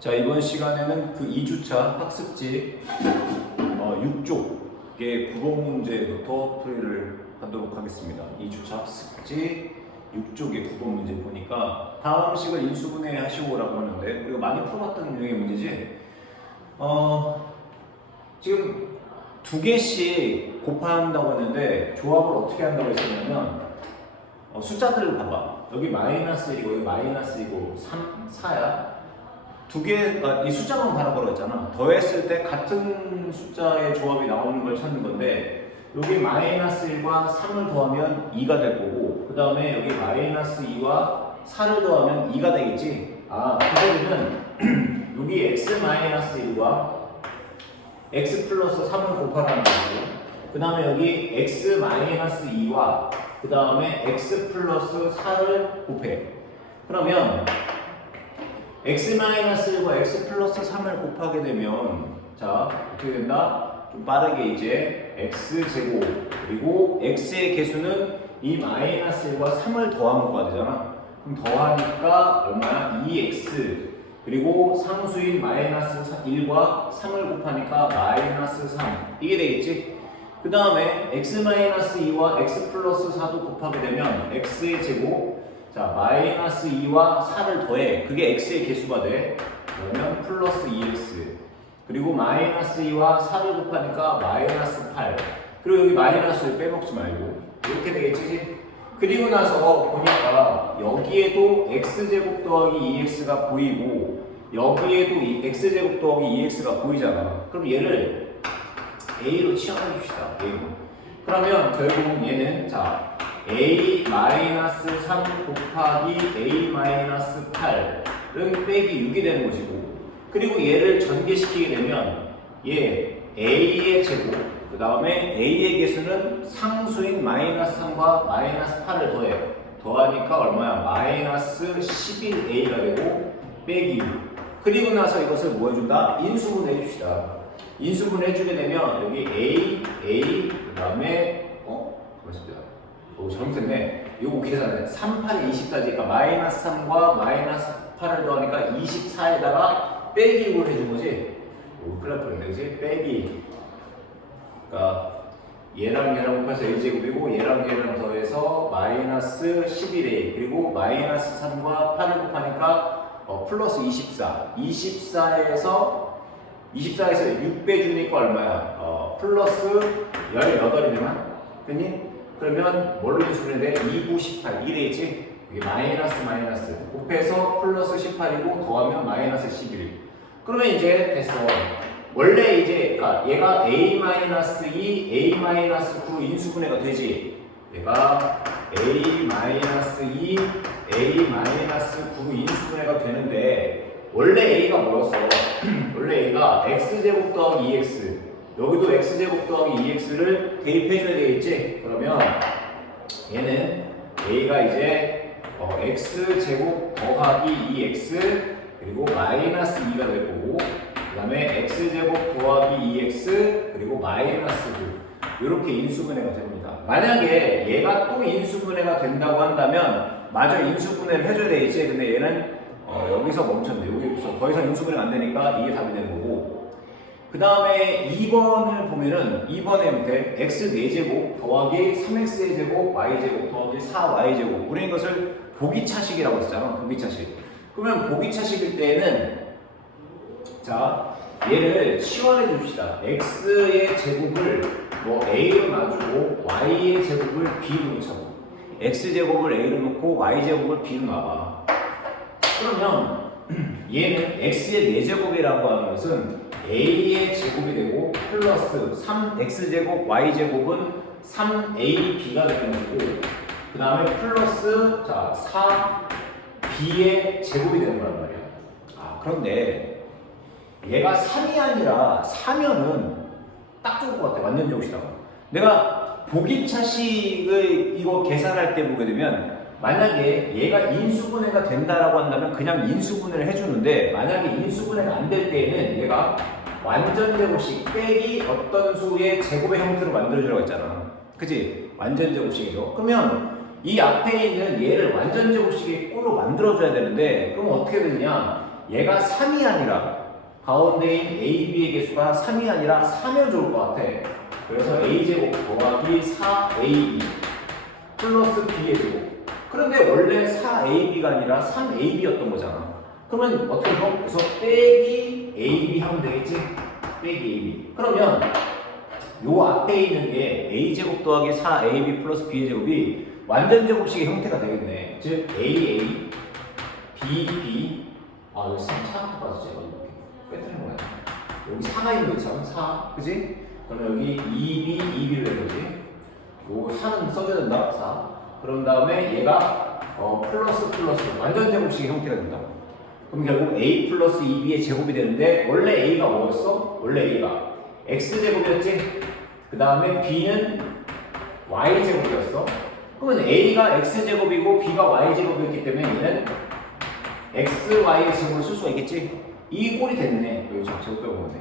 자, 이번 시간에는 그 2주차 학습지 6쪽의 국어 문제부터 풀이를 하도록 하겠습니다. 2주차 학습지 6쪽의 국어 문제 보니까 다음 식을 인수분해 하시오라고 하는데 우리가 많이 풀어봤던 유형의 문제지. 지금 두 개씩 곱한다고 했는데 조합을 어떻게 한다고 했었냐면 숫자들을 봐봐. 여기 마이너스 1이고 여기 마이너스 2고 3, 4야. 두 개가 이 숫자만 바라보라고 했잖아. 더했을 때 같은 숫자의 조합이 나오는 걸 찾는 건데 여기 마이너스 1과 3을 더하면 2가 될 거고 그 다음에 여기 마이너스 2와 4를 더하면 2가 되겠지. 그 소리는 여기 x 마이너스 1과 x 플러스 3을 곱하라는 거고 그 다음에 여기 x 마이너스 2와 그 다음에 x 플러스 4를 곱해. 그러면 x-1과 x 플러스 3을 곱하게 되면 자 어떻게 된다? 좀 빠르게 이제 x제곱 그리고 x의 개수는 이 마이너스 1과 3을 더한 거가 되잖아. 그럼 더하니까 얼마야? 2x 그리고 상수인 마이너스 1과 3을 곱하니까 마이너스 3 이게 되겠지? 그 다음에 x-2와 x 플러스 4도 곱하게 되면 x의 제곱 자, 마이너스 2와 4를 더해. 그게 x의 개수가 돼. 그러면 플러스 2x. 그리고 마이너스 2와 4를 곱하니까 마이너스 8. 그리고 여기 마이너스를 빼먹지 말고. 이렇게 되겠지? 그리고 나서 보니까 여기에도 x제곱 더하기 2x가 보이고 여기에도 x제곱 더하기 2x가 보이잖아. 그럼 얘를 a로 치환해 줍시다. a로. 그러면 결국 얘는 자 a-3 곱하기 a-8은 빼기 6이 되는 것이고 그리고 얘를 전개시키게 되면 얘 a의 제곱 그 다음에 a의 개수는 상수인 마이너스 3과 마이너스 8을 더해 더하니까 얼마야? 마이너스 11a가 되고 빼기 6 그리고 나서 이것을 뭐 해준다? 인수분해 해줍시다. 인수분해 해주게 되면 여기 a 그 다음에 가만있습니다. 오, 잘못했네. 요거 계산해. 3, 8에 20까지니까 마이너스 3과 마이너스 8을 더하니까 24에다가 빼기 6을 해준 거지? 오, 큰일 날 뻔했네, 그지? 빼기. 그러니까 얘랑 곱해서 a제곱이고 얘랑 더해서 마이너스 11a 그리고 마이너스 3과 8을 곱하니까 플러스 24. 24에서 6 빼주니까 얼마야? 플러스 18이 되나? 됐니? 그러면 뭘로 인수분해 돼? 2, 9, 18 이래야지. 이게 마이너스 곱해서 플러스 18이고 더하면 마이너스 11. 그러면 이제 됐어. 원래 이제 그러니까 얘가 a-2, a-9 인수분해가 되지. 얘가 a-2, a-9 인수분해가 되는데 원래 a가 뭐였어? 원래 a가 x제곱 더하기 2x 여기도 x제곱 더하기 2x를 대입해줘야 되겠지? 그러면 얘는 a가 이제 x제곱 더하기 2x 그리고 마이너스 2가 될 거고 그 다음에 x제곱 더하기 2x 그리고 마이너스 9 이렇게 인수분해가 됩니다. 만약에 얘가 또 인수분해가 된다고 한다면 마저 인수분해를 해줘야 되겠지? 근데 얘는 여기서 멈췄네. 여기서 더 이상 인수분해가 안 되니까 이게 답이 되는 거고 그 다음에 2번을 보면은 2번의 밑에 x 4제곱 더하기 3x의 제곱 y제곱 더하기 4y제곱 우리는 이것을 보기차식이라고 했잖아. 보기차식. 그러면 보기차식일 때는 자 얘를 치환해 줍시다. x의 제곱을 뭐 a로 놔주고 y의 제곱을 b로 놓자고 x제곱을 a로 놓고 y제곱을 b로 놔봐. 그러면 얘는 x의 4제곱이라고 하는 것은 a의 제곱이 되고 플러스 3x제곱 y제곱은 3ab가 되는 거고 그 다음에 플러스 자 4b의 제곱이 되는 거란 말이야. 그런데 얘가 3이 아니라 4면은 딱 좋을 것 같아. 완전 좋으시다가 내가 보기차식을 이거 계산할 때 보게 되면 만약에 얘가 인수분해가 된다라고 한다면 그냥 인수분해를 해주는데 만약에 인수분해가 안 될 때에는 얘가 완전제곱식 빼기 어떤 수의 제곱의 형태로 만들어주라고 했잖아. 그치? 완전제곱식이죠. 그러면 이 앞에 있는 얘를 완전제곱식의 꼴로 만들어줘야 되는데 그럼 어떻게 되느냐 얘가 3이 아니라 가운데인 AB의 개수가 3이 아니라 4면 좋을 것 같아. 그래서 A제곱 더하기 4AB 플러스 B의 제곱. 그런데 원래 4AB가 아니라 3AB였던 거잖아. 그러면 어떻게 해? 그래서 빼기 AB 하면 되겠지? 빼기 AB. 그러면 요 앞에 있는 게 A제곱 더하기 4AB 플러스 B의 제곱이 완전 제곱식의 형태가 되겠네. 즉 AA, BB. 아 여기 4가 빠졌지? 이렇게 빼뜨린 거야. 여기 4가 있는 거잖아. 4. 그지? 그럼 여기 2B, 2B를 낸 거지. 요 4는 써줘야 된다. 4. 그런 다음에 얘가 플러스 완전 제곱식의 형태가 된다고. 그럼 결국 A 플러스 2B의 제곱이 되는데 원래 A가 뭐였어? 원래 A가 X제곱이었지? 그 다음에 B는 Y제곱이었어. 그러면 A가 X제곱이고 B가 Y제곱이었기 때문에 얘는 XY의 제곱을 쓸 수가 있겠지? 이 꼴이 됐네. 여기 제곱 빼고 보네.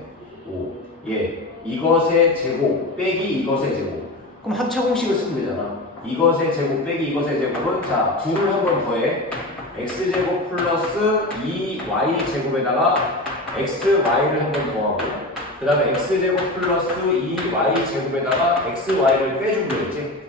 오, 예. 이것의 제곱 빼기 이것의 제곱. 그럼 합체 공식을 쓰면 되잖아. 이것의 제곱 빼기 이것의 제곱은 자, 둘을 한 번 더해. X제곱 플러스 2Y 제곱에다가 XY를 한 번 더하고 그 다음에 X제곱 플러스 2Y 제곱에다가 XY를 빼주면 되겠지?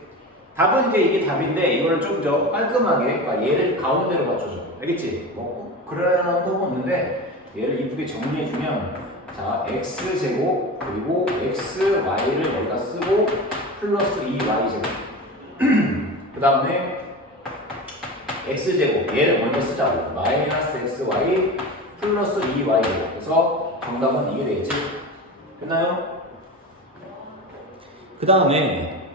답은 이제 이게 답인데 이거를 좀 더 깔끔하게 그러니까 얘를 가운데로 맞춰줘. 알겠지? 뭐 그러려는 건 없는데 얘를 이쁘게 정리해주면 자 X제곱 그리고 XY를 여기다 쓰고 플러스 2Y 제곱 그 다음에 X제곱 얘를 먼저 쓰자고 마이너스 XY 플러스 2Y 제곱 그래서 정답은 이게 되겠지? 됐나요? 그 다음에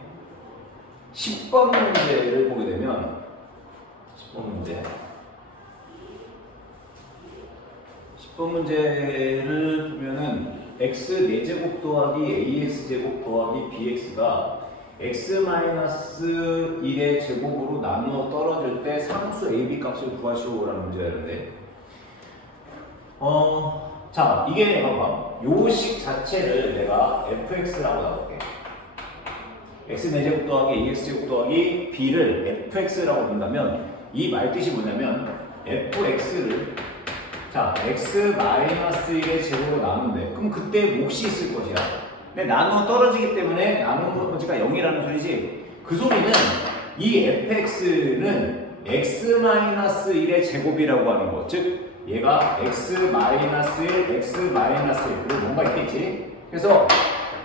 10번 문제를 보게 되면 10번 문제 10번 문제를 보면은 x 4제곱 더하기 ax제곱 더하기 bx가 x-1의 제곱으로 나누어 떨어질 때 상수 ab 값을 구하시오라는 문제였는데 자 이게 봐봐 요식 자체를 내가 fx라고 나올게 x 4제곱 더하기 ax제곱 더하기 b를 fx라고 본다면 이 말뜻이 뭐냐면 fx를 자 x-1의 제곱으로 나눈대 그럼 그때 몫이 있을 것이야 근데 나누어 떨어지기 때문에 나누는 거지가 0이라는 소리지 그 소리는 이 fx는 x-1의 제곱이라고 하는 거 즉 얘가 x-1, x-1 그리고 뭔가 있겠지 그래서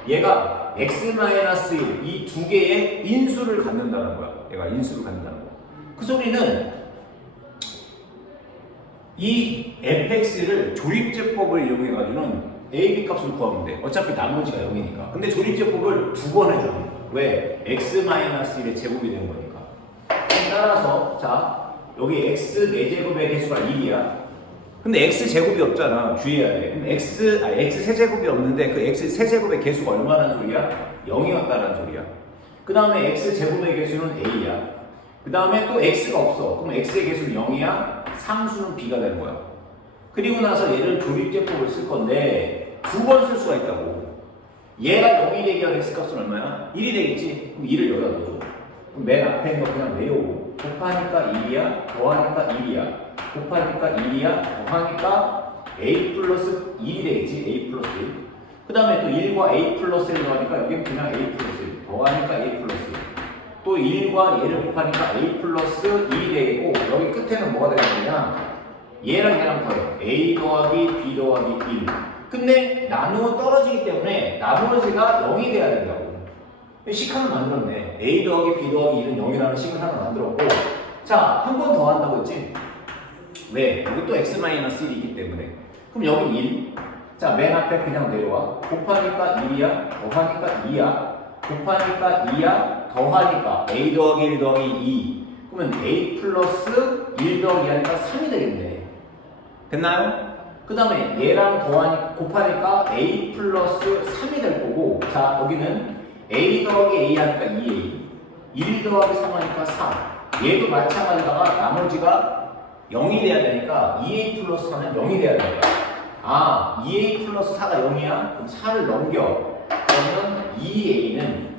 얘가 x-1 이 두 개의 인수를 갖는다는 거야 얘가 인수를 갖는다는 거 그 소리는 이 fx를 조립제법을 이용해가지고는 ab 값을 구하면 돼 어차피 나머지가 0이니까 근데 조립제법을 두 번 해줘 왜? x-1의 제곱이 되는 거니까 따라서 자 여기 x 4제곱의 개수가 1이야 근데 x 제곱이 없잖아. 주의해야 돼. 그럼 x 세제곱이 없는데 그 x 세제곱의 개수가 얼마라는 소리야? 0이었다는 소리야. 그 다음에 x 제곱의 개수는 a야. 그 다음에 또 x가 없어. 그럼 x의 개수는 0이야. 상수는 b가 되는 거야. 그리고 나서 얘를 조립제법을 쓸 건데 두 번 쓸 수가 있다고. 얘가 0이 되기 위한 x 값은 얼마야? 1이 되겠지? 그럼 2를 여기다 넣어줘. 그럼 맨 앞에 있는 거 그냥 외우고 곱하니까 1이야. 더하니까 1이야. 곱하니까 1이야, 더하니까 a 플러스 1이 되겠지, a 플러스 1. 그 다음에 또 1과 a 플러스 1 더하니까 여기는 그냥 a 플러스 1. 더하니까 a 플러스 1. 또 1과 얘를 곱하니까 a 플러스 2이 되겠고, 여기 끝에는 뭐가 되는 거냐? 얘랑 얘랑 더해. a 더하기 b 더하기 1. 근데 나누어 떨어지기 때문에 나머지가 0이 돼야 된다고. 식 하나 만들었네. a 더하기 b 더하기 1은 0이라는 식을 하나 만들었고, 자, 한 번 더 한다고 했지? 왜? 여기 또 x-1이 있기 때문에 그럼 여기 1 자, 맨 앞에 그냥 내려와 곱하니까 1이야 더하니까 2야 곱하니까 2야 더하니까 a 더하기 1 더하기 2 그러면 a 플러스 1 더하기 2 하니까 3이 되겠네 됐나요? 그 다음에 얘랑 곱하니까 a 플러스 3이 될 거고 자, 여기는 a 더하기 a 하니까 2a 1 더하기 3 하니까 3 얘도 마찬가지다가 나머지가 0이 돼야 되니까 2a 플러스 4는 0이 돼야 된다. 아, 2a 플러스 4가 0이야? 그럼 4를 넘겨. 그러면 2a는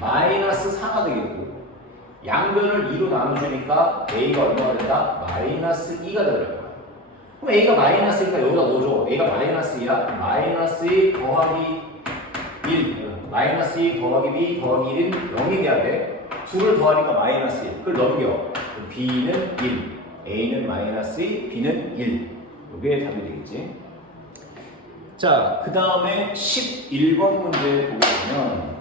마이너스 4가 되겠고 양변을 2로 나눠주니까 a가 얼마가 된다? 마이너스 2가 되는 거야. 그럼 a가 마이너스니까 여기다 넣어줘. a가 마이너스 2야. 마이너스 2 더하기 1. 마이너스 2 더하기 b 더하기 1은 0이 돼야 돼. 2를 더하니까 마이너스 1. 그걸 넘겨. b는 1. a는 마이너스 2, b는 1. 이게 답이 되겠지. 자, 그 다음에 11번 문제 보게 되면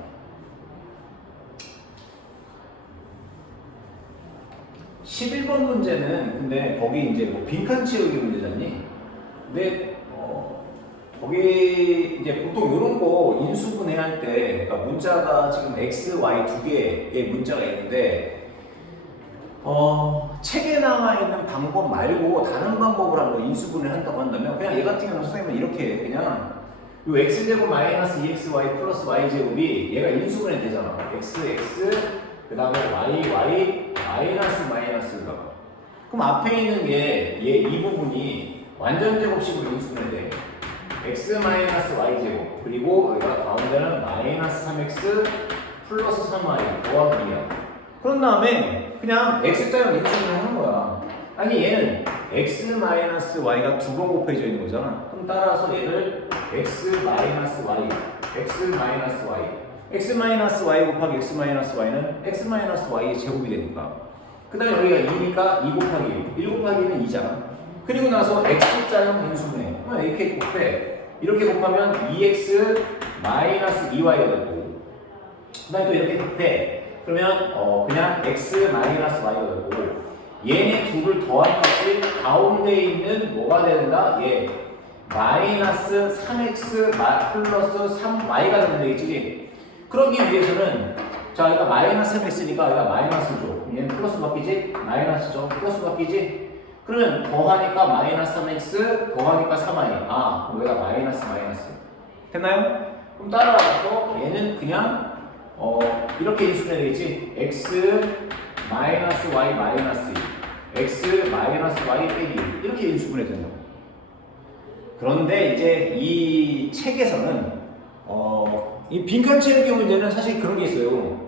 11번 문제는 근데 거기 이제 뭐 빈칸 채우기 문제잖니? 근데 거기 이제 보통 이런 거 인수분해할 때 그러니까 문자가 지금 x, y 두 개의 문자가 있는데 책에 나와 있는 방법 말고 다른 방법으로 한번 인수분해를 한다고 한다면 그냥 얘 같은 경우는 선생님은 이렇게 그냥 요 x제곱 마이너스 2xy 플러스 y제곱이 얘가 인수분해 되잖아. x 그 다음에 y 마이너스가 그럼 앞에 있는 얘 이 부분이 완전 제곱식으로 인수분해 돼. x 마이너스 y제곱 그리고 여기가 가운데는 마이너스 3x 플러스 3y 더하기야. 그런 다음에 그냥 x자로 인수분해 하는 거야. 아니 얘는 x 마이너스 y가 두 번 곱해져 있는 거잖아. 그럼 따라서 얘를 x 마이너스 y x 마이너스 y 곱하기 x 마이너스 y는 x 마이너스 y의 제곱이 되니까 그 다음에 여기가 2니까 2 곱하기 1 곱하기 1은 2잖아. 그리고 나서 x자형 인수분해 이렇게 곱해. 이렇게 곱하면 2x 마이너스 2y가 되고 그 다음에 또 이렇게 곱해. 그러면 그냥 x 마이너스 y가 되고 얘네 둘을 더한 값이 가운데 있는 뭐가 된다? 얘 마이너스 3x 플러스 3y가 되면 되겠지. 그러기 위해서는 자 여기가 마이너스 3x니까 여기가 마이너스죠. 얘는 플러스 바뀌지? 마이너스죠. 플러스 바뀌지? 그러면 더하니까 마이너스 3x 더하니까 3y 그럼 여기가 마이너스 됐나요? 그럼 따라서 얘는 그냥 이렇게 인수분해 되겠지? x 마이너스 y 마이너스 2 x 마이너스 y 빼기 1 이렇게 인수분해 된다고. 그런데 이제 이 책에서는 이 빈칸 채우기 문제는 사실 그런 게 있어요.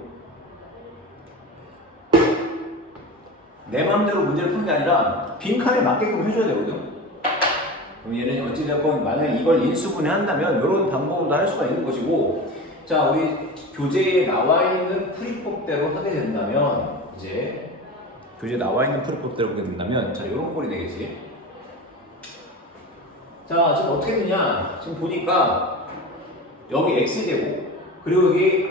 내 마음대로 문제를 푸는 게 아니라 빈칸에 맞게끔 해줘야 되거든. 그럼 얘는 어찌됐건 만약에 이걸 인수분해 한다면 이런 방법으로 할 수가 있는 것이고 자 우리 교재에 나와 있는 풀이법대로 하게 된다면 이제 교재에 나와 있는 풀이법대로 하게 된다면 자 이런 꼴이 되겠지. 자 지금 어떻게 되냐 지금 보니까 여기 x제곱 그리고 여기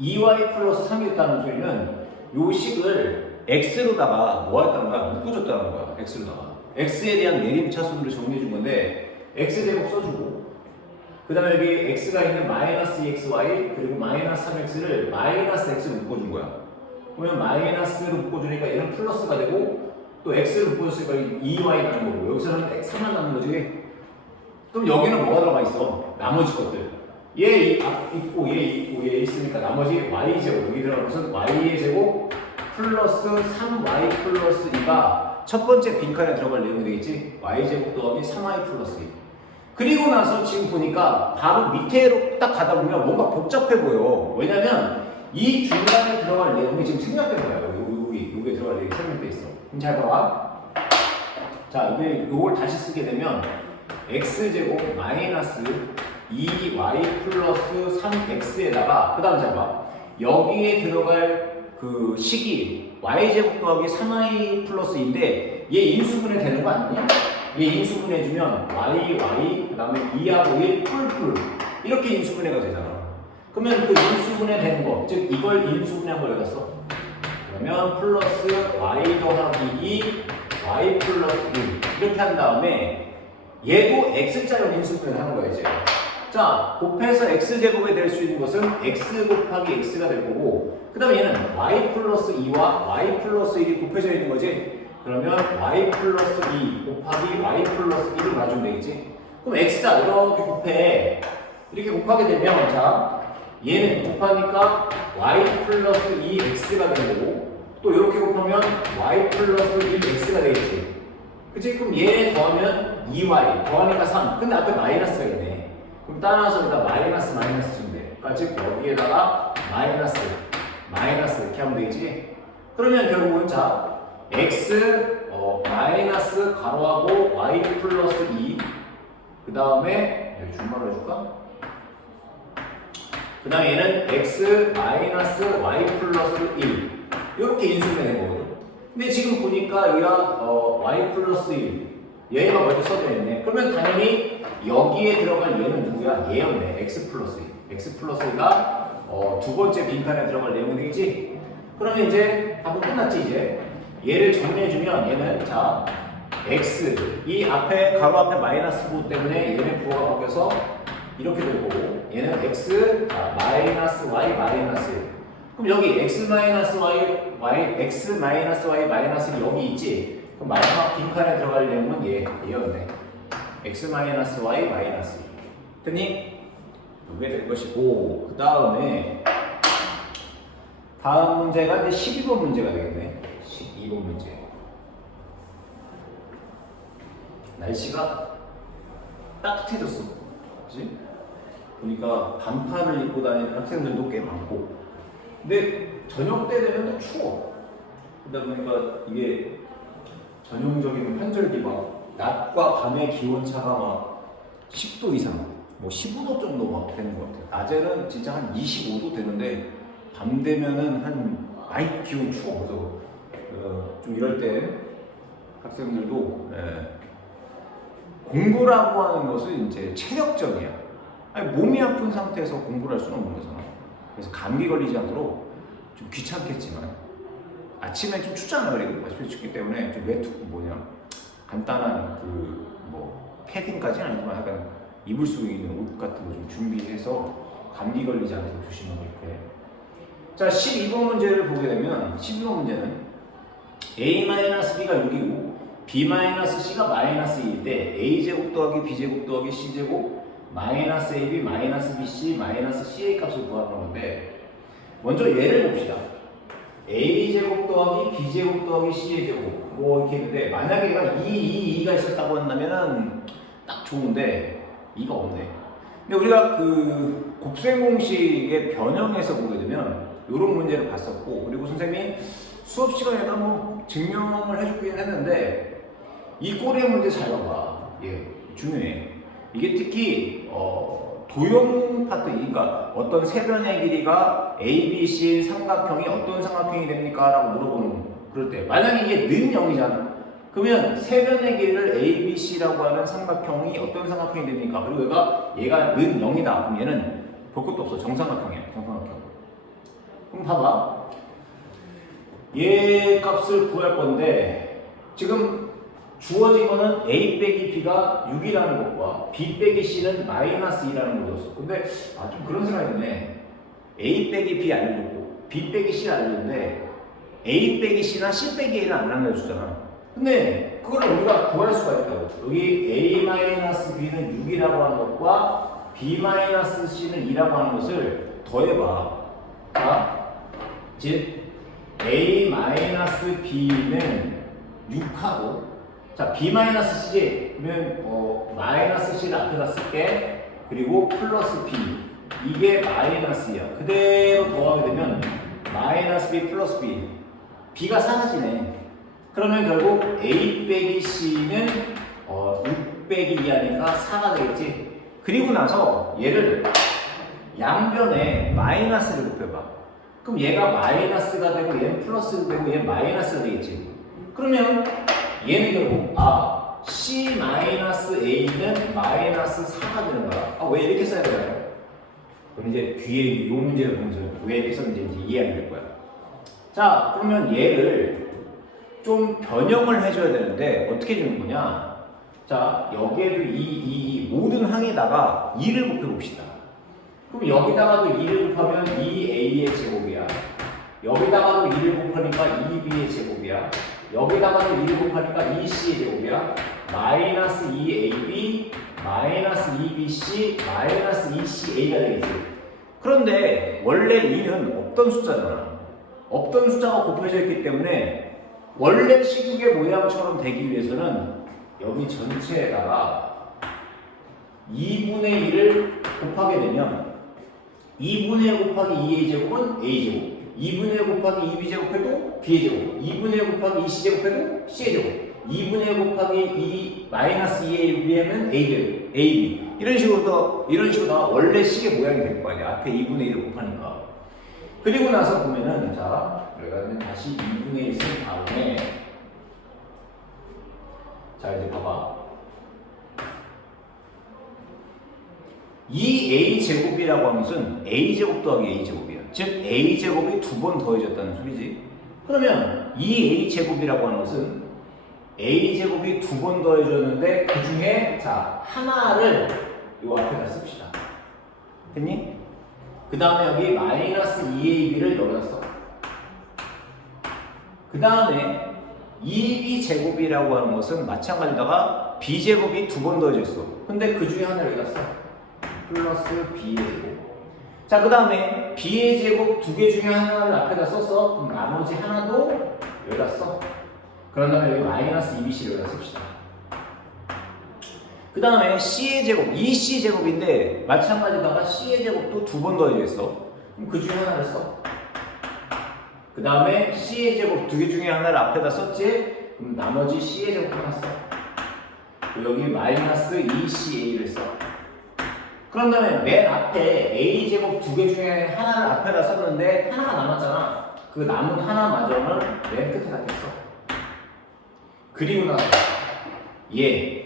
2y 플러스 3이 있다는 소리는 요 식을 x로다가 뭐 했다는 거야? 묶어줬다는 거야. x로다가 x에 대한 내림차순으로 정리해 준 건데 x제곱 써주고 그 다음에 여기 x가 있는 마이너스 2xy 그리고 마이너스 3x를 마이너스 x로 묶어준 거야. 그러면 마이너스로 묶어주니까 얘는 플러스가 되고 또 x를 묶어줬으니까 2y 나는 거고 여기서는 3만 남는 거지. 그럼 여기는 뭐가 들어가 있어? 나머지 것들. 얘 있고 얘 있고 얘 있으니까 나머지 y제곱 여기 들어가는 것은 y의 제곱 플러스 3y 플러스 2가 첫 번째 빈칸에 들어갈 내용이 되겠지? y제곱 더하기 3y 플러스 2. 그리고 나서 지금 보니까 바로 밑에로 딱 가다 보면 뭔가 복잡해 보여. 왜냐면 이 중간에 들어갈 내용이 지금 생략된 거야. 여기에 들어갈 내용이 생략돼 있어. 그럼 잘 봐봐. 자, 요걸 다시 쓰게 되면 x제곱 마이너스 2y 플러스 3x에다가 그 다음 잘 봐. 여기에 들어갈 그 식이 y제곱 더하기 3y 플러스 2인데 얘 인수분해 되는 거 아니냐? 얘 인수분해 해주면 y 그 다음에 2하고 1 풀 이렇게 인수분해가 되잖아. 그러면 그 인수분해 되는 거, 즉 이걸 인수분해한 걸 여기다 써. 그러면 플러스 y 더하기 2 y 플러스 1 이렇게 한 다음에 얘도 x자로 인수분해를 하는 거야 이제. 자, 곱해서 x제곱이 될 수 있는 것은 x 곱하기 x가 될 거고 그 다음에 얘는 y 플러스 2와 y 플러스 1이 곱해져 있는 거지. 그러면 y 플러스 2 곱하기 y 플러스 1을 놔주면 되겠지. 그럼 x자 이렇게 곱해. 이렇게 곱하게 되면 자 얘는 곱하니까 y 플러스 2x가 되는 거고 또 이렇게 곱하면 y 플러스 1x가 되겠지. 그치? 그럼 얘 더하면 2y 더하니까 3. 근데 앞에 마이너스가 있네. 그럼 따라서 여기다 마이너스 주면 돼. 그러니까 즉 여기에다가 마이너스 이렇게 하면 되겠지. 그러면 결국은 자 x 마이너스 가로하고 y 플러스 2 그 다음에 준말로 해줄까? 그 다음에 얘는 x 마이너스 y 플러스 1 이렇게 인수가 된 거거든. 근데 지금 보니까 여기가 y 플러스 1 얘가 먼저 써져 있네. 그러면 당연히 여기에 들어갈 얘는 누구야? 얘였네. x 플러스 1 x 플러스 1가 두 번째 빈칸에 들어갈 내용이 되겠지? 그러면 이제 답은 끝났지 이제. 얘를 정리해주면 얘는 자 x 이 앞에 가로 앞에 마이너스 부 때문에 얘네 부호가 바뀌어서 이렇게 될 거고 얘는 x 마이너스 y 마이너스 1. 그럼 여기 x 마이너스 y x 마이너스 y 마이너스 여기 있지? 그럼 마지막 빈칸에 들어갈 내용은 얘였네. x 마이너스 y 마이너스 1. 됐니? 이게 될 것이고 그 다음에 다음 문제가 이제 12번 문제가 되겠네. 12번 문제. 날씨가 따뜻해졌어. 그치? 보니까 반팔을 입고 다니는 학생들도 꽤 많고. 근데 저녁 때 되면 또 추워. 그러다 보니까 이게 전형적인 환절기가 낮과 밤의 기온차가 막 10도 이상, 뭐 15도 정도 막 되는 것 같아요. 낮에는 진짜 한 25도 되는데 밤 되면은 한 많이 기온 추워. 그래서 좀 이럴 때 학생들도 공부라고 하는 것은 이제 체력적이야. 아니, 몸이 아픈 상태에서 공부를 할 수는 없는 거잖아. 그래서 감기 걸리지 않도록 좀 귀찮겠지만 아침에 좀 춥잖아. 그리고 아침에 춥기 때문에 좀 간단한 패딩까지는 아니지만 약간 입을 수 있는 옷 같은 거 좀 준비해서 감기 걸리지 않도록 조심하고 이렇게. 자, 12번 문제를 보게 되면 12번 문제는 a-b가 6이고 b-c가 마이너스 2일 때 a제곱 더하기 b제곱 더하기 c제곱 마이너스 ab 마이너스 bc 마이너스 ca 값을 구하는 건데 먼저 얘를 봅시다. a제곱 더하기 b제곱 더하기 c제곱 뭐 이렇게 있는데 만약에 얘가 2가 있었다고 한다면은 딱 좋은데 2가 없네. 근데 우리가 그 곱셈공식의 변형해서 보게 되면 이런 문제를 봤었고 그리고 선생님이 수업 시간에 한번 증명을 해주긴 했는데 이 꼬리의 문제 잘 봐봐. 중요해. 이게 특히 도형 파트, 그러니까 어떤 세변의 길이가 A, B, C 삼각형이 어떤 삼각형이 됩니까? 라고 물어보는 그럴 때 만약에 이게 는 0이잖아. 그러면 세변의 길이를 A, B, C라고 하는 삼각형이 어떤 삼각형이 됩니까? 그리고 얘가 는 0이다. 그럼 얘는 볼 것도 없어. 정삼각형이야. 정삼각형. 그럼 봐봐. 얘 값을 구할 건데 지금 주어진 거는 A 빼기 B가 6이라는 것과 B 빼기 C는 마이너스 2라는 거였어. 근데 좀 그런 생각이 드네. A 빼기 B 알려줬고 B 빼기 C 알려줬는데 A 빼기 C나 C 빼기 A는 안 알려주잖아. 근데 그걸 우리가 구할 수가 있다고. 여기 A-B는 6이라고 하는 것과 B-C는 2라고 하는 것을 더해봐. 자, 즉 A-B는 6하고 자, B-C지 그러면 마이너스 C를 앞에다 쓸게. 그리고 플러스 B 이게 마이너스야. 그대로 더하게 되면 마이너스 B 플러스 B B가 사라지네. 그러면 결국 A 빼기 C는 6 빼기 2하니까 4가 되겠지. 그리고 나서 얘를 양변에 마이너스를 곱해봐. 그럼 얘가 마이너스가 되고 얘는 플러스가 되고 얘는 마이너스가 되겠지. 그러면 얘는 결국 C-A는 마이너스 4가 되는 거야. 왜 이렇게 써야 되나요? 그럼 이제 뒤에 이 문제를 보면서 왜 이렇게 썼는지 이해하게 될 거야. 자, 그러면 얘를 좀 변형을 해줘야 되는데 어떻게 해주는 거냐? 자, 여기에도 이 모든 항에다가 2를 곱해봅시다. 그럼 여기다가도 2를 곱하면 2a의 제곱이야. 여기다가도 2를 곱하니까 2b의 제곱이야. 여기다가도 2를 곱하니까 2c의 제곱이야. 마이너스 2ab 마이너스 2bc 마이너스 2ca가 되겠지. 그런데 원래 2는 없던 숫자잖아. 없던 숫자가 곱해져 있기 때문에 원래 시국의 모양처럼 되기 위해서는 여기 전체에다가 2분의 1을 곱하게 되면 2분의 1 곱하기 2a 제곱은 a 제곱 2분의 1 곱하기 2b 제곱해도 b의 제곱 2분의 1 곱하기 2c 제곱해도 c의 제곱 2분의 1 곱하기 2 마이너스 2ab는 ab 이런 식으로 원래 식의 모양이 될 거 아니야. 앞에 2분의 1을 곱하니까. 그리고 나서 보면은 자 여기가 다시 2분의 1 쓴 다음에 자 이제 봐봐. 이 a제곱이라고 하는 것은 a제곱 더하기 a제곱이야. 즉 a제곱이 두 번 더해졌다는 소리지. 그러면 이 a제곱이라고 하는 것은 a제곱이 두 번 더해졌는데 그 중에 자 하나를 요 앞에다 씁시다. 됐니? 그 다음에 여기 마이너스 2ab를 여기다 써. 그 다음에 2b제곱이라고 하는 것은 마찬가지다가 b제곱이 두 번 더해졌어. 근데 그 중에 하나를 여기다 써. 플러스 b의 제곱. 자, 그 다음에 b의 제곱 두 개 중에 하나를 앞에다 썼어. 그럼 나머지 하나도 여기다 써. 그런 다음에 여기 마이너스 2bc를 여기다 씁시다. 그 다음에 c의 제곱, 2c제곱인데 마찬가지다가 c의 제곱도 두 번 더해져 있어. 그럼 그 중에 하나를 써. 그 다음에 c의 제곱 두 개 중에 하나를 앞에다 썼지? 그럼 나머지 c의 제곱 하나 써. 여기 마이너스 2ca를 써. 그런 다음에 맨 앞에 a제곱 두 개 중에 하나를 앞에다 썼는데 하나가 남았잖아. 그 남은 하나마저는 맨 끝에다 뺐어. 그리고 나서 얘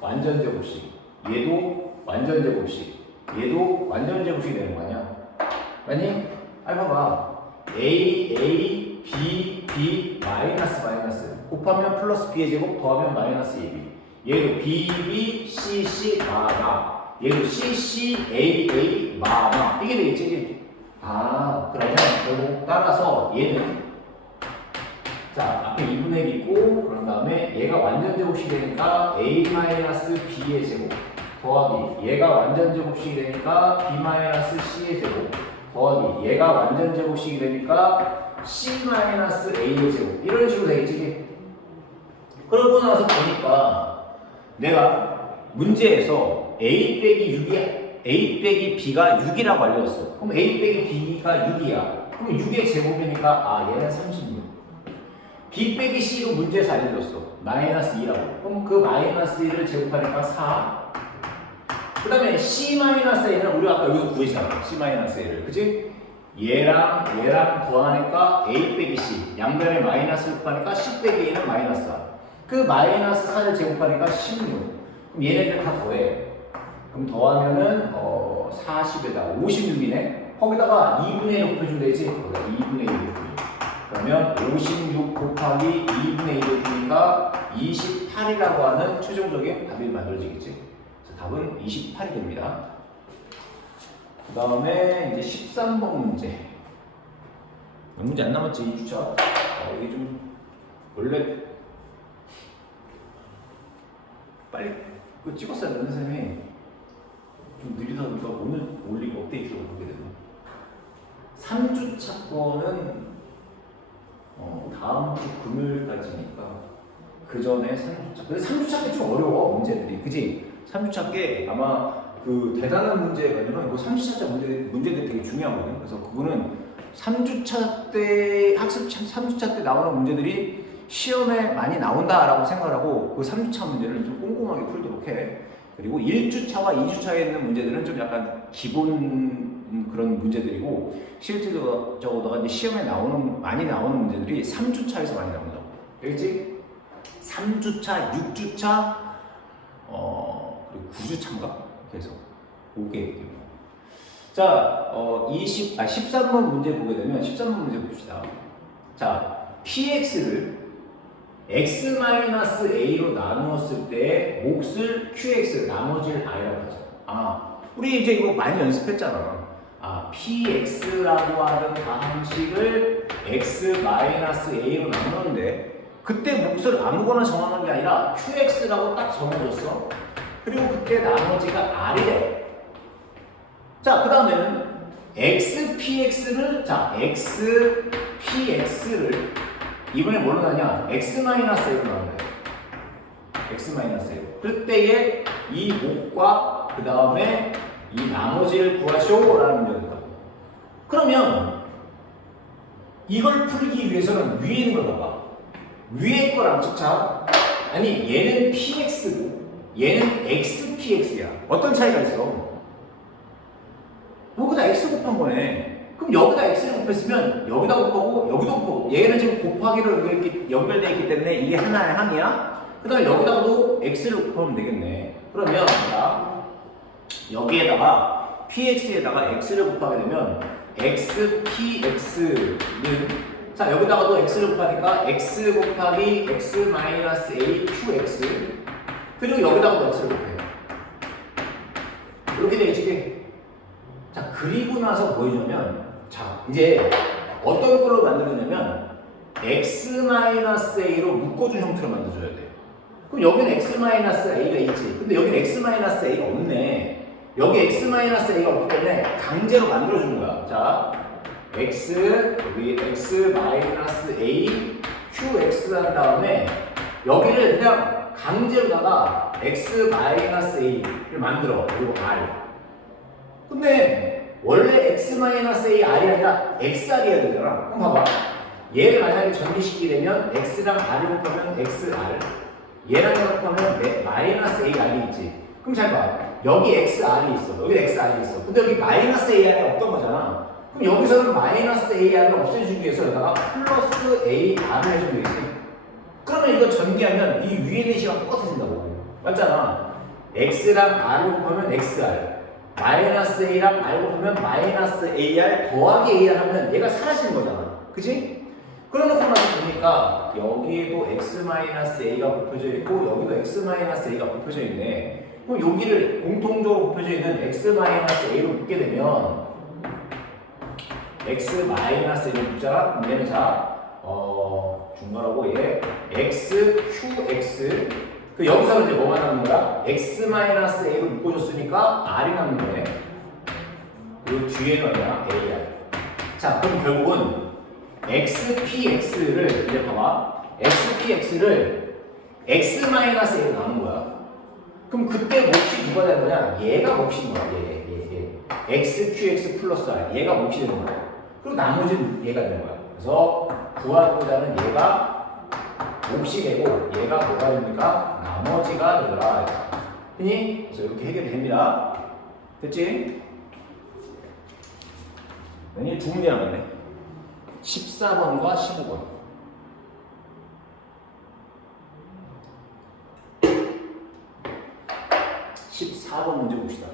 완전 제곱식, 얘도 완전 제곱식, 얘도 완전 제곱식이 되는 거 아니야? 맞니? 아니 봐봐. a, b, 마이너스 곱하면 플러스 b의 제곱 더하면 마이너스 2b. 얘도 b, c, 마. 얘도 c, a, 마. 이게 되겠지? 아, 그러면 결국 따라서 얘는 자, 앞에 2분의 1 있고 그런 다음에 얘가 완전 제곱식이 되니까 a-b의 제곱 더하기 얘가 완전 제곱식이 되니까 b-c의 제곱 더하기 얘가 완전 제곱식이 되니까 c-a의 제곱 이런 식으로 되겠지? 그러고 나서 보니까 내가 문제에서 a 빼기 b가 6이라고 알려줬어. 그럼 a 빼기 b가 6이야. 그럼 6의 제곱이니까 아 얘는 36. b 빼기 c도 문제에서 알려줬어. 마이너스 2라고. 그럼 그 마이너스 2를 제곱하니까 4. 그 다음에 c-a는 우리가 아까 여기서 구했잖아. c-a를. 그치? 얘랑 더하니까 a 빼기 c. 양변에 마이너스 곱하니까 c 빼기 a는 마이너스 4. 그 마이너스 4를 제곱하니까 16. 그럼 얘네들 다 더해. 그럼 더하면은 40에다가 56이네. 거기다가 2분의 1 곱해주면 되지. 거기다 2분의 1 곱해주면. 그러면 56 곱하기 2분의 1을 주니까 28이라고 하는 최종적인 답이 만들어지겠지. 그래서 답은 28이 됩니다. 그 다음에 이제 13번 문제. 문제 안 남았지, 2주차. 이게 좀 원래 빨리 그거 찍었어야 되는 쌤이 좀 느리다 보니까 오늘 올리고 업데이트를 보게 되네. 3주차 거는 다음 주 금요일까지니까 그 전에 3주차. 근데 3주차 게 좀 어려워 문제들이, 그지? 3주차 게 아마 그 대단한 문제가 아니라 뭐 3주차 문제들이 되게 중요하거든. 그래서 그거는 3주차 때 학습 3주차 때 나오는 문제들이 시험에 많이 나온다라고 생각하고 그 3주차 문제를 좀 꼼꼼하게 풀도록 해. 그리고 1주차와 2주차에 있는 문제들은 좀 약간 기본 그런 문제들이고 실질적으로 이제 시험에 많이 나오는 문제들이 3주차에서 많이 나온다고. 알겠지? 3주차, 6주차, 그리고 9주차인가? 그래서 그게 자, 13번 문제 보게 되면 13번 문제 봅시다. 자, px를 x-a로 나누었을 때 몫을 qx, 나머지를 i라고 하죠. 우리 이제 이거 많이 연습했잖아. px라고 하는 방식을 x-a로 나누는데 그때 몫을 아무거나 정하는 게 아니라 qx라고 딱 정해줬어. 그리고 그때 나머지가 r이래. 자, 그 다음에는 xpx를 이번에 뭘로 나냐? x-a로 나누래. x-a. 그때에 이 몫과 그 다음에 이 나머지를 구하시오라는 문제였다고. 그러면 이걸 풀기 위해서는 위에 있는 걸 봐봐. 위에 거랑 자 아니 얘는 px고 얘는 xpx야. 어떤 차이가 있어? 여기다 x 곱한 거네. 그럼 여기다 x를 곱했으면 여기다 곱하고 여기도 곱하고 얘는 지금 곱하기로 이렇게 연결되어 있기 때문에 이게 하나의 항이야. 그 다음에 여기다가도 x를 곱하면 되겠네. 그러면 자 여기에다가 px에다가 x를 곱하게 되면 xpx는 자 여기다가도 x를 곱하니까 x 곱하기 x 마이너스 a qx 그리고 여기다가도 x를 곱해요. 이렇게 되겠지. 자 그리고 나서 보이냐면 자 이제 어떤 걸로 만들어주냐면 x-a로 묶어준 형태로 만들어줘야 돼. 그럼 여기는 x-a가 있지. 근데 여기는 x-a가 없네. 여기 x-a가 없기 때문에 강제로 만들어주는 거야. 자 x 여기 x-a qx 한 다음에 여기를 그냥 강제로다가 x-a를 만들어. 그리고 r. 근데 원래 x-a r이 아니라 xr 해야 되잖아. 그럼 봐봐. 얘를 만약에 전개시키게 되면 x랑 r을 곱하면 xr 얘랑 곱하면 마이너스 ar이 있지. 그럼 잘 봐. 여기 xr이 있어. 여기 xr이 있어. 근데 여기 마이너스 ar이 없던 거잖아. 그럼 여기서는 마이너스 ar을 없애주기 위해서 여기다가 플러스 ar을 해주면 되겠지. 그러면 이거 전개하면 이 위에 있는 시간 똑같아진다고. 맞잖아. x랑 r을 곱하면 xr 마이너스 a랑 r 곱하면 마이너스 ar 더하기 ar 하면 얘가 사라지는 거잖아. 그치? 그러놓고 나서 보니까 여기에도 x-a가 곱혀져 있고 여기도 x-a가 곱혀져 있네. 그럼 여기를 공통적으로 곱혀져 있는 x-a로 묶게 되면 x-a를 묶잖아. 그럼 얘는 자 중괄하고 얘 xqx 그 여기서는 이제 뭐가 남는 거야? x-a로 묶어줬으니까 r이 남는 거네. 그리고 뒤에는 뭐야? ar. 자 그럼 결국은 xpx를 이제 봐봐. xpx를 x-a로 나눈 거야. 그럼 그때 몫이 누가 되는 거냐? 얘가 몫인 거야. 얘. xqx 플러스 r. 얘가 몫이 되는 거야. 그리고 나머지는 얘가 되는 거야. 그래서 구하고자 하는 얘가 몫이 되고 얘가 뭐가 됩니까? 나머지가 되더라. 됐니? 그래서 이렇게 해결이 됩니다. 됐지? 아니 두 문제 남았네. 14번과 15번. 14번 문제 봅시다.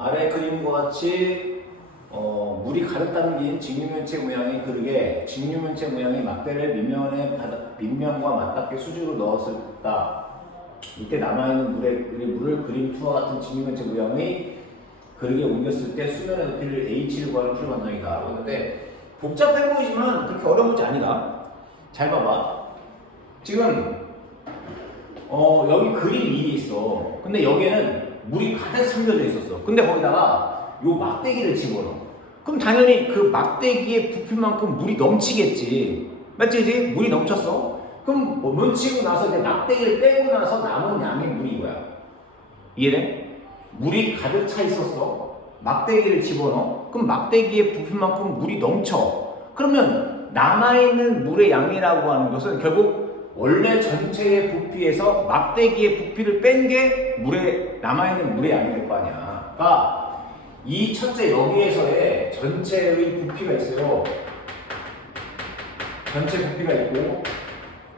아래 그림과 같이 물이 가득 담긴 직류면체 모양의 그릇에 직류면체 모양의 막대를 밑면과 맞닿게 수직으로 넣었을다. 이때 남아있는 물을 그림투와 같은 직류면체 모양의 그릇에 옮겼을 때 수면의 높이를 h를 구하는 풀이 반응이다. 그런데 복잡해 보이지만 그렇게 어려운 문제 아니다. 잘 봐봐. 지금 여기 그림 2에 있어. 근데 여기에는 물이 가득 잠겨져 있었어. 근데 거기다가 요 막대기를 집어넣어. 그럼 당연히 그 막대기의 부피만큼 물이 넘치겠지. 맞지? 물이 넘쳤어. 그럼 넘치고 나서 이제 막대기를 빼고 나서 남은 양의 물이 이거야. 이해돼? 물이 가득 차 있었어. 막대기를 집어넣어. 그럼 막대기의 부피만큼 물이 넘쳐. 그러면 남아있는 물의 양이라고 하는 것은 결국 원래 전체의 부피에서 막대기의 부피를 뺀 게 남아있는 물의 양이 될 거 아니야. 그러니까 이 첫째 여기에서의 전체의 부피가 있어요. 전체 부피가 있고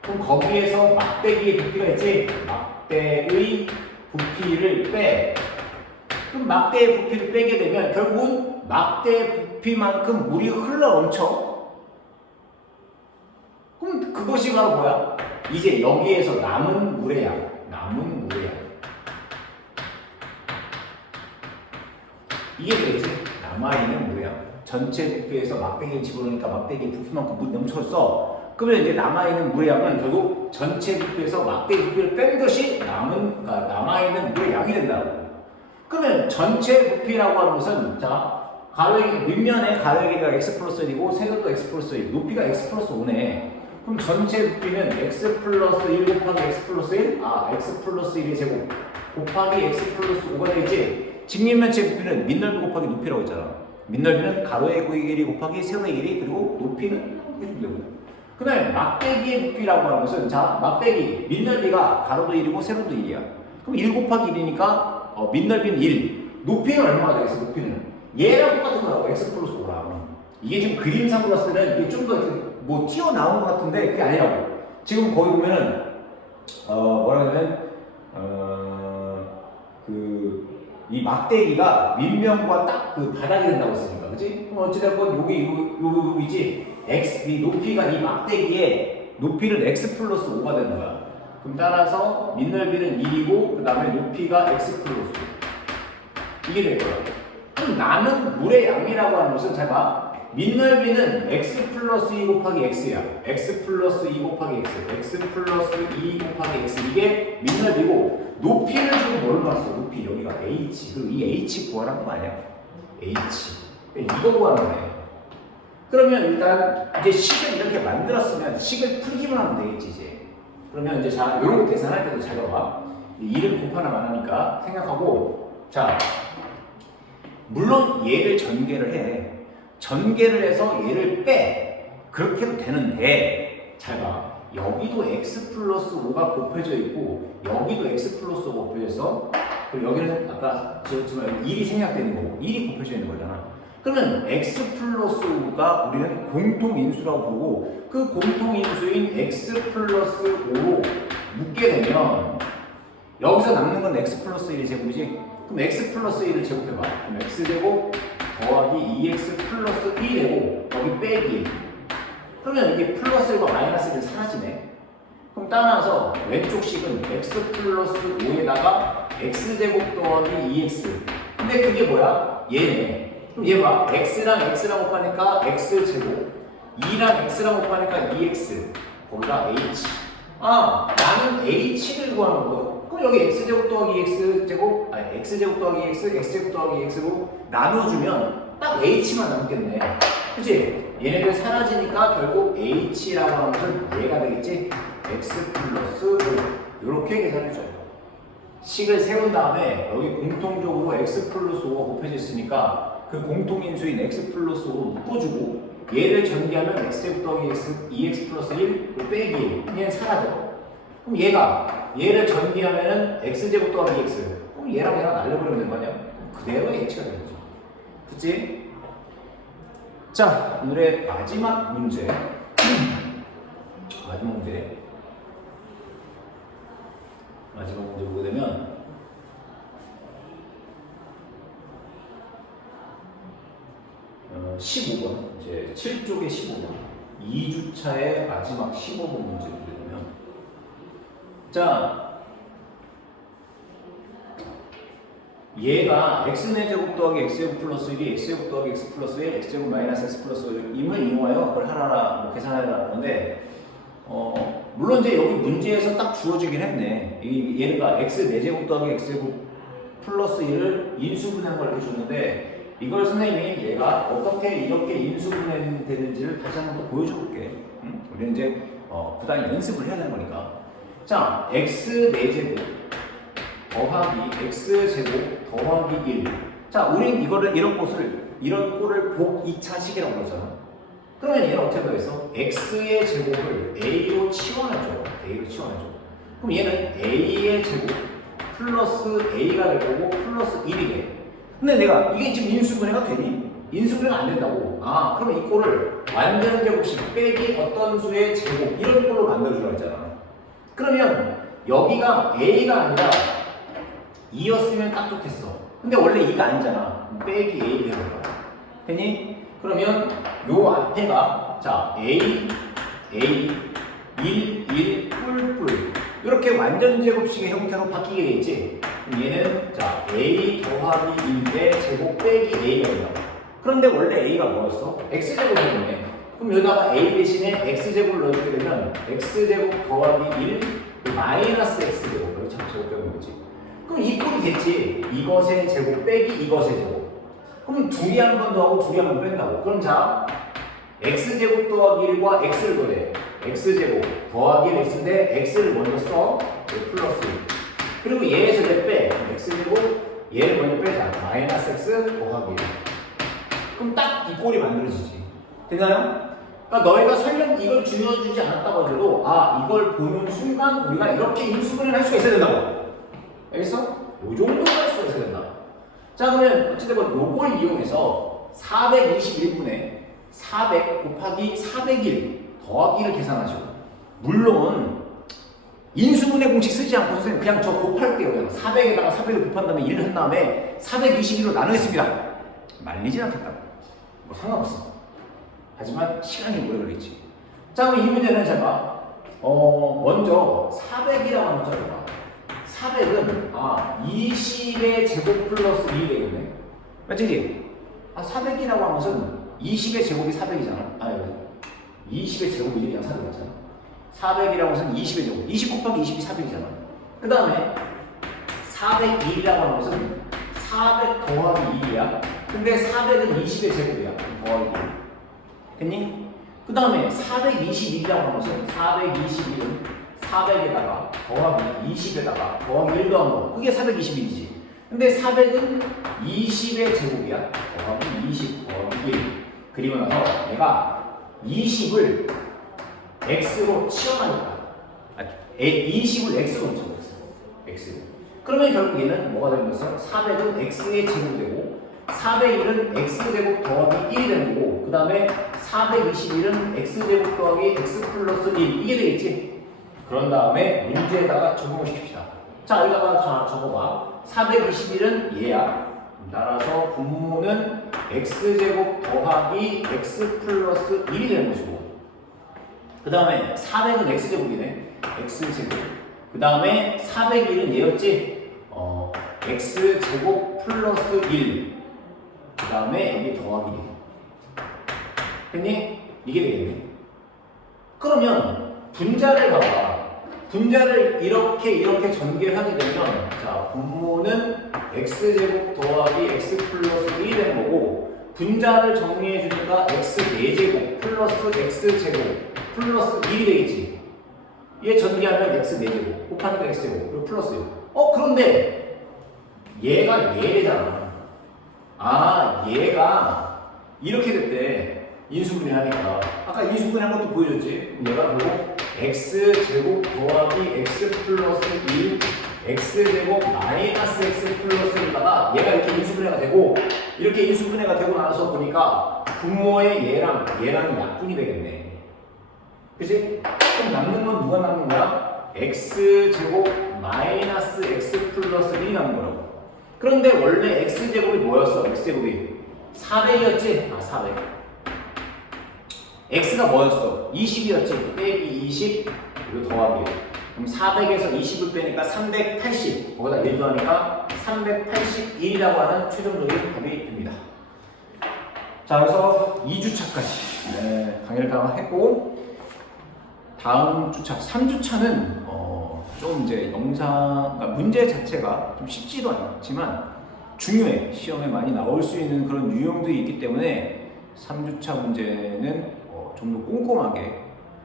그럼 거기에서 막대기의 부피가 있지. 막대의 부피를 빼. 그럼 막대의 부피를 빼게 되면 결국은 막대의 부피만큼 물이 흘러 넘쳐. 그럼 그것이 바로 뭐야? 이제 여기에서 남은 물의 양. 이게 되겠지? 남아있는 물의 양. 전체 부피에서 막대기를 집어넣으니까 막대기 부피만큼 물이 넘쳤어. 그러면 이제 남아있는 물의 양은 결국 전체 부피에서 막대기 부피를 뺀 것이 남아있는 물의 양이 된다고. 그러면 전체 부피라고 하는 것은 자 가로의 윗면에 가로의 길이가 x 플러스 1이고 세로도 x 플러스 1, 높이가 x 플러스 5네. 그럼 전체 부피는 x 플러스 1 곱하기 x 플러스 1? x 플러스 1의 제곱 곱하기 x 플러스 5가 되겠지? 직립면체 부피는 밑넓이 곱하기 높이라고 했잖아. 민넓이는 가로의 길이 곱하기 세로의 길이 그리고 높이는 해주면 되고요. 그 다음에 막대기의 부피라고 하는 것은 자 막대기 민넓이가 가로도 1이고 세로도 1이야. 그럼 1 곱하기 1이니까 민넓이는 1. 높이는 얼마가 되겠어? 높이는 얘랑 똑같은 거라고 x 플러스 5라고. 이게 지금 그림상으로 봤을 때는 이게 좀 더 뭐 튀어나온 것 같은데 그게 아니라고. 지금 거기 보면은 뭐라 하냐면 이 막대기가 밑면과 딱 그 바닥이 된다고 했으니까, 그치? 그럼 어찌됐건 여기지 x 이 높이가 이 막대기의 높이는 x 플러스 5가 되는 거야. 그럼 따라서 밑넓이는 1이고 그 다음에 높이가 x 플러스 5 이게 될 거야. 그럼 나는 물의 양이라고 하는 것은 잘 봐. 밑넓이는 x 플러스 2 곱하기 x야. x 플러스 2 곱하기 x, x 플러스 2 곱하기 x 이게 밑넓이고 높이를 지금 뭘로 놨어? 높이 여기가 h. 그리고 이 h 구하라는 거 아니야? h. 이거 구하는 거네. 그러면 일단 이제 식을 이렇게 만들었으면 식을 풀기만 하면 되겠지 이제. 그러면 이제 자 이런 거 계산할 때도 잘 봐봐. 1은 곱하나만 하니까 생각하고 자 물론 얘를 전개를 해. 전개를 해서 얘를 빼. 그렇게 해도 되는데 잘 봐. 여기도 x 플러스 5가 곱해져 있고 여기도 x 플러스 5가 곱해져 있어. 그리고 여기는 아까 지었지만 1이 생략되는 거고 1이 곱해져 있는 거잖아. 그러면 x 플러스 5가 우리는 공통인수라고 보고 그 공통인수인 x 플러스 5로 묶게 되면 여기서 남는 건 x 플러스 1의 제곱이지. 그럼 x 플러스 1을 제곱해봐. 그럼 x제곱 더하기 2x 플러스 1이 되고 여기 빼기. 그러면 이게 플러스 1과 마이너스 1은 사라지네. 그럼 따라서 왼쪽 식은 x 플러스 5에다가 x제곱 더하기 2x. 근데 그게 뭐야? 얘네. 그럼 얘 봐. x랑 x랑 곱하니까 x제곱 2랑 x랑 곱하니까 2x 거기다 h. 아 나는 h를 구하는 거거든. 그럼 여기 x제곱 더하기 x제곱 아니 x제곱 더하기 x, x제곱 더하기 x로 나눠주면 딱 h만 남겠네. 그치? 얘네들 사라지니까 결국 h라고 하는 것은 얘가 되겠지? x 플러스 5 이렇게 계산해줘요. 식을 세운 다음에 여기 공통적으로 x 플러스 5가 곱해져 있으니까 그 공통인수인 x 플러스 5로 묶어주고 얘를 전개하면 x제곱 더하기 x, 2x 플러스 1 빼기 1 얘는 사라져. 그럼 얘를 전개하면은 x제곱 더하기 x. 그럼 얘랑 날려버리면 되는 거 아니야? 그대로 h가 되는 거죠. 그치? 자, 오늘의 마지막 문제. 마지막 문제 보게 되면 15번, 이제 7쪽의 15번, 2주차의 마지막 15번 문제 보게 되면 자, 얘가 x제곱 더하기 x제곱 플러스 1이 x제곱 더하기 x 플러스 1, x제곱 마이너스 x 플러스 1임을 이용하여 그걸 하나하나 뭐 계산하라는 건데 물론 이제 여기 문제에서 딱 주어지긴 했네. 얘가 x 4제곱 더하기 x제곱 플러스 1을 인수분해한 걸 이렇게 줬는데 이걸 선생님이 얘가 어떻게 이렇게 인수분해되는지를 다시 한번 또 보여줘 볼게. 우리는 이제 부단히 연습을 해야 되는 거니까. 자, x 4제곱 더하기 x제곱 더하기 1. 자, 우린 이런 꼴을 복 2차식이라고 그러잖아. 그러면 얘는 어떻게 되겠어? x의 제곱을 a로 치환해줘. 그럼 얘는 a의 제곱 플러스 a가 될 거고 플러스 1이 돼. 근데 내가 이게 지금 인수분해가 되니? 인수분해가 안 된다고. 아, 그럼 이 꼴을 완전 제곱식 빼기 어떤 수의 제곱 이런 꼴로 만들어주라 했잖아. 그러면 여기가 a가 아니라 2였으면 딱 좋겠어. 근데 원래 2가 아니잖아. 빼기 a 되는 거야. 되니? 그러면 요 앞에가 자 a, 1, 뿔 이렇게 완전 제곱식의 형태로 바뀌게 되겠지. 얘는 자 a 더하기 1의 제곱 빼기 a가 된다. 그런데 원래 a가 뭐였어? x제곱이었네. 그럼 여기다가 a 대신에 x제곱을 넣어주게 되면 x제곱 더하기 1 마이너스 x제곱 여기 참 제곱되는 거지. 그럼 이 꼴이 됐지. 이것의 제곱 빼기 이것의 제곱. 그럼 둘이 한 번 더하고 둘이 한 번 뺀다고. 그럼 자 x제곱 더하기 1과 x를 더해. x제곱 더하기 x인데 x를 먼저 써. 플러스 1. 그리고 얘에서 얘 빼. x제곱 얘를 먼저 빼자. 마이너스 x 더하기 1. 그럼 딱 이 꼴이 만들어지지. 되나요? 그러니까 너희가 설령 이걸 주어주지 않았다고 해도 아 이걸 보는 순간 우리가 이렇게 인수분해를 할 수가 있어야 된다고. 알겠어? 요 정도 할 수가 있어야 된다. 자 그러면 어쨌든 요걸 이용해서 421분의 400 곱하기 401 더하기를 계산하시고 물론 인수분해 공식 쓰지 않고 선생님 그냥 저 곱할게요. 그냥 400에다가 400을 곱한 다음에 1을 한 다음에 421로 나누겠습니다. 말리진 않겠다고. 뭐 상관없어. 하지만 시간이 오래 걸리지. 자 그럼 이 문제는 제가 먼저 400이라고 한번 써볼까. 400은 20의 제곱 플러스 2이 되겠네. 맞지? 400이라고 하는 것은 20의 제곱이 400이잖아. 20의 제곱이 그냥 400이잖아. 400이라고 해서 20의 제곱, 20 곱하기 20이 400이잖아. 그 다음에 401이라고 하는 것은 400 더하기 2이야. 근데 400은 20의 제곱이야. 더하기 2. 됐니? 그 다음에 421이라고 하는 것은 421은 400에다가 더하기 20에다가 더하기 1 더한 거. 그게 421이지. 근데 400은 20의 제곱이야. 더하기 20 더하기 1. 그리고 나서 내가 20을 x로 치워나니까 20을 x로 쳐버렸어. x. 그러면 결국 얘는 뭐가 되는 거죠? 400은 x의 제곱이 되고 401은 x제곱 더하기 1이 되는 거고 그 다음에 421은 x제곱 더하기 x 플러스 1 이게 되겠지? 그런 다음에 문제에다가 적용을 시킵시다. 자 여기다가 적어봐. 421은 얘야. 따라서 분모는 x제곱 더하기 x 플러스 1이 되는 것이고 그 다음에 400은 x제곱이네. x제곱. 그 다음에 401은 얘였지? x제곱 플러스 1. 그 다음에 여기 더하기 1. 됐니? 이게 되겠네. 그러면 분자를 봐봐. 분자를 이렇게 전개하게 되면 자 분모는 x제곱 더하기 x 플러스 1이 되는 거고 분자를 정리해 주니까 x 4제곱 플러스 x제곱 플러스 1이 되겠지. 얘 전개하면 x 4제곱 곱하니까 x제곱 그리고 플러스 1. 그런데 얘가 얘잖아. 얘가 이렇게 됐대. 인수분해 하니까 아까 인수분해 한 것도 보여줬지. 얘가 결국 x제곱 더하기 x 플러스 1 x제곱 마이너스 x 플러스 1다가 얘가 이렇게 인수분해가 되고 이렇게 인수분해가 되고 나서 보니까 분모의 얘랑 약분이 되겠네. 그치? 그럼 남는 건 누가 남는 거야? x제곱 마이너스 x 플러스 1이 남는 거라고. 그런데 원래 x제곱이 뭐였어? x제곱이 400이었지? 400. x가 뭐였어? 20이었지? 빼기 20 그리고 더하기 1. 그럼 400에서 20을 빼니까 380 거기다 1 더하니까 381이라고 하는 최종적인 답이 됩니다. 자 그래서 2주차까지 강의를 다 했고 다음 주차 3주차는 좀 이제 그러니까 문제 자체가 좀 쉽지도 않지만 중요해. 시험에 많이 나올 수 있는 그런 유형들이 있기 때문에 3주차 문제는 좀 더 꼼꼼하게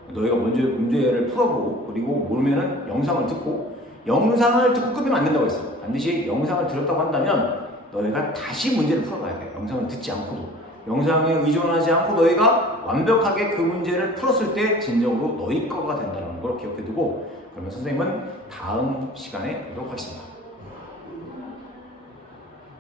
너희가 먼저 문제를 풀어보고 그리고 모르면은 영상을 듣고 끝내면 안 된다고 했어. 반드시 영상을 들었다고 한다면 너희가 다시 문제를 풀어봐야 돼. 영상을 듣지 않고도. 영상에 의존하지 않고 너희가 완벽하게 그 문제를 풀었을 때 진정으로 너희 거가 된다는 걸 기억해 두고 그러면 선생님은 다음 시간에 보도록 하겠습니다.